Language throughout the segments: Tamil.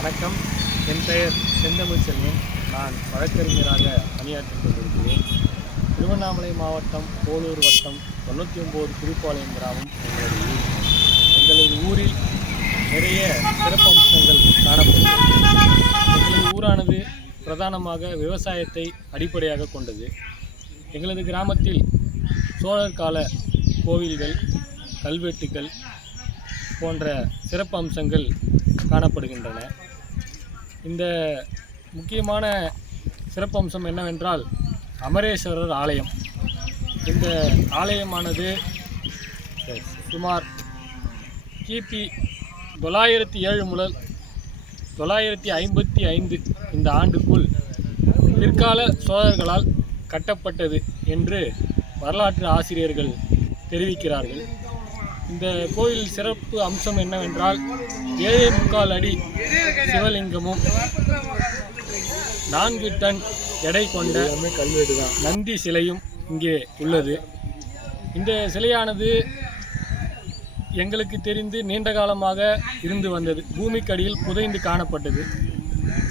வணக்கம். என் பெயர் செந்தமிழ் செல்வன். நான் வழக்கறிஞராக பணியாற்றிக் கொண்டிருக்கிறேன். திருவண்ணாமலை மாவட்டம் போலூர் வட்டம் 99 புதுப்பாளையம் கிராமம் எங்களது ஊர். எங்களது ஊரில் நிறைய சிறப்பம்சங்கள் காணப்படுகிறது. எங்களது ஊரானது பிரதானமாக விவசாயத்தை அடிப்படையாக கொண்டது. எங்களது கிராமத்தில் சோழர் கால கோவில்கள், கல்வெட்டுகள் போன்ற சிறப்பு அம்சங்கள் காணப்படுகின்றன. இந்த முக்கியமான சிறப்பம்சம் என்னவென்றால் அமரேஸ்வரர் ஆலயம். இந்த ஆலயமானது சுமார் கிபி 907 முதல் 955 இந்த ஆண்டுக்குள் பிற்கால சோழர்களால் கட்டப்பட்டது என்று வரலாற்று ஆசிரியர்கள் தெரிவிக்கிறார்கள். இந்த கோயில் சிறப்பு அம்சம் என்னவென்றால் 7.25 அடி சிவலிங்கமும் 4 டன் எடை கொண்ட நந்தி சிலையும் இங்கே உள்ளது. இந்த சிலையானது எங்களுக்கு தெரிந்து நீண்ட காலமாக இருந்து வந்தது. பூமிக்கடியில் புதைந்து காணப்பட்டது.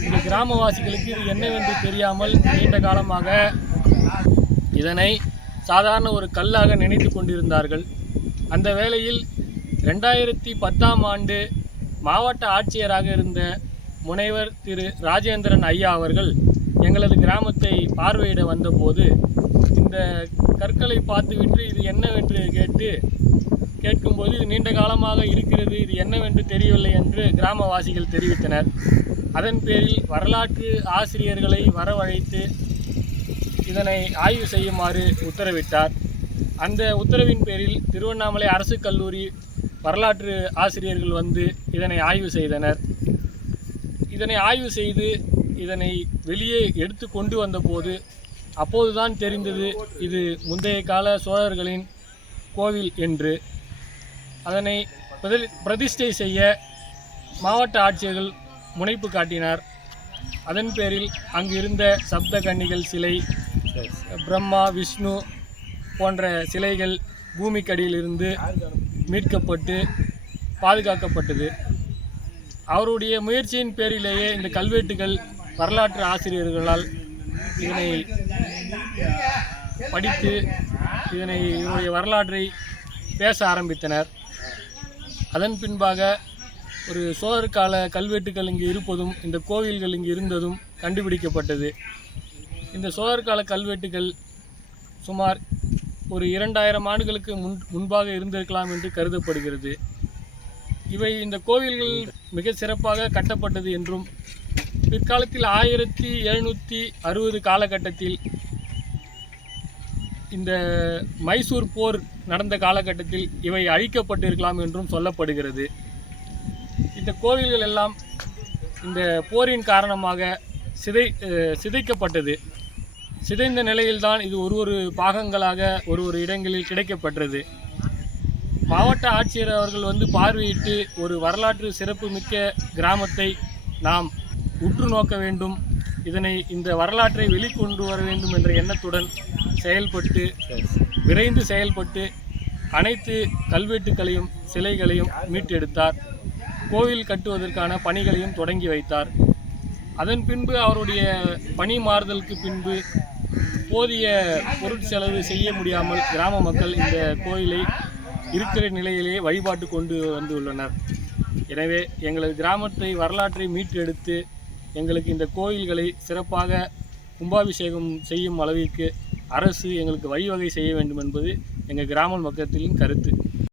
இந்த கிராமவாசிகளுக்கு இது என்னவென்று தெரியாமல் நீண்ட காலமாக இதனை சாதாரண ஒரு கல்லாக நினைத்து கொண்டிருந்தார்கள். அந்த வேளையில் 2010ஆம் ஆண்டு மாவட்ட ஆட்சியராக இருந்த முனைவர் திரு ராஜேந்திரன் ஐயா அவர்கள் எங்களது கிராமத்தை பார்வையிட வந்தபோது இந்த கற்களை பார்த்துவிட்டு இது என்னவென்று கேட்கும்போது இது நீண்ட காலமாக இருக்கிறது, இது என்னவென்று தெரியவில்லை என்று கிராமவாசிகள் தெரிவித்தனர். அதன் பேரில் வரலாற்று ஆசிரியர்களை வரவழைத்து இதனை ஆய்வு செய்யுமாறு உத்தரவிட்டார். அந்த உத்தரவின் பேரில் திருவண்ணாமலை அரசு கல்லூரி வரலாற்று ஆசிரியர்கள் வந்து இதனை ஆய்வு செய்தனர். இதனை ஆய்வு செய்து இதனை வெளியே எடுத்து கொண்டு வந்தபோது அப்போதுதான் தெரிந்தது இது முந்தைய கால சோழர்களின் கோவில் என்று. அதனை பிரதிஷ்டை செய்ய மாவட்ட ஆட்சியர்கள் முனைப்பு காட்டினார். அதன் பேரில் அங்கு இருந்த சப்த கன்னிகள் சிலை, பிரம்மா, விஷ்ணு போன்ற சிலைகள் பூமிக்கடியிலிருந்து மீட்கப்பட்டு பாதுகாக்கப்பட்டது. அவருடைய முயற்சியின் பேரிலேயே இந்த கல்வெட்டுகள் வரலாற்று ஆசிரியர்களால் இதனை படித்து இதனுடைய வரலாற்றை பேச ஆரம்பித்தனர். அதன் பின்பாக ஒரு சோழர் கால கல்வெட்டுகள் இங்கு இருப்பதும் இந்த கோவில்கள் இங்கு இருந்ததும் கண்டுபிடிக்கப்பட்டது. இந்த சோழர் கால கல்வெட்டுகள் சுமார் ஒரு 2000 ஆண்டுகளுக்கு முன்பாக இருந்திருக்கலாம் என்று கருதப்படுகிறது. இவை இந்த கோவில்கள் மிக சிறப்பாக கட்டப்பட்டது என்றும் பிற்காலத்தில் 1760 காலகட்டத்தில் இந்த மைசூர் போர் நடந்த காலகட்டத்தில் இவை அழிக்கப்பட்டிருக்கலாம் என்றும் சொல்லப்படுகிறது. இந்த கோவில்கள் எல்லாம் இந்த போரின் காரணமாக சிதைக்கப்பட்டது. சிதைந்த நிலையில்தான் இது ஒரு பாகங்களாக ஒரு இடங்களில் கிடைக்கப்பட்டது. மாவட்ட ஆட்சியர் அவர்கள் வந்து பார்வையிட்டு ஒரு வரலாற்று சிறப்பு மிக்க கிராமத்தை நாம் உற்று நோக்க வேண்டும், இந்த வரலாற்றை வெளிக்கொண்டு வர வேண்டும் என்ற எண்ணத்துடன் விரைந்து செயல்பட்டு அனைத்து கல்வெட்டுக்களையும் சிலைகளையும் மீட்டெடுத்தார். கோவில் கட்டுவதற்கான பணிகளையும் தொடங்கி வைத்தார். அதன் பின்பு அவருடைய பணி மாறுதலுக்கு பின்பு போதிய பொருட்செலவு செய்ய முடியாமல் கிராம மக்கள் இந்த கோயிலை இருக்கிற நிலையிலேயே வழிபாட்டு கொண்டு வந்துள்ளனர். எனவே எங்களது கிராமத்தை வரலாற்றை மீட்டெடுத்து எங்களுக்கு இந்த கோயில்களை சிறப்பாக கும்பாபிஷேகம் செய்யும் அளவிற்கு அரசு எங்களுக்கு வழிவகை செய்ய வேண்டும் என்பது எங்கள் கிராம மக்களின் கருத்து.